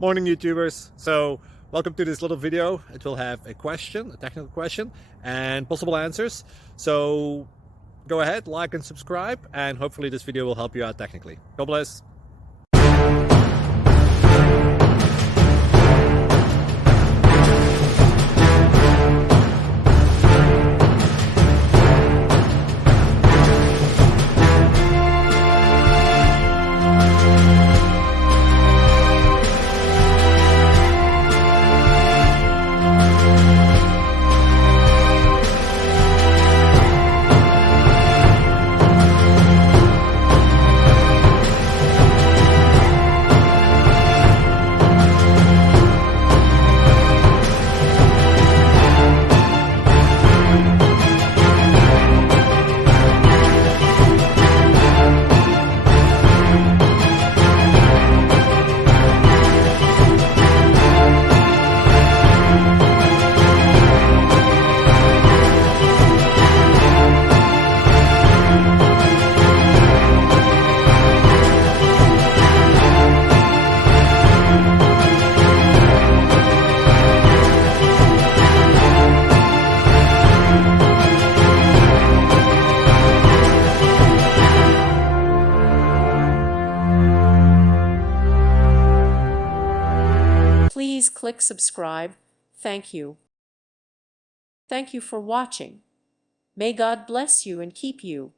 Morning YouTubers. So welcome to this little video. It will have a question, a technical question, and possible answers. So go ahead, like and subscribe, and hopefully this video will help you out technically. God bless. Please click subscribe. Thank you. Thank you for watching. May God bless you and keep you.